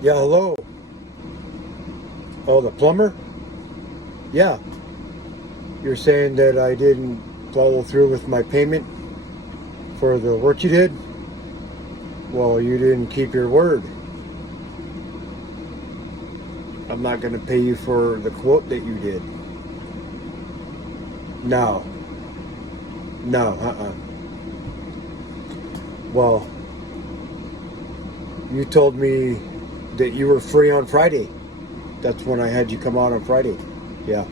Yeah, hello. Oh, the plumber? Yeah. You're saying that I didn't follow through with my payment for the work you did? Well, you didn't keep your word. I'm not going to pay you for the quote that you did. No. No, Well, you told me that you were free on Friday. That's when I had you come out on Friday. Yeah.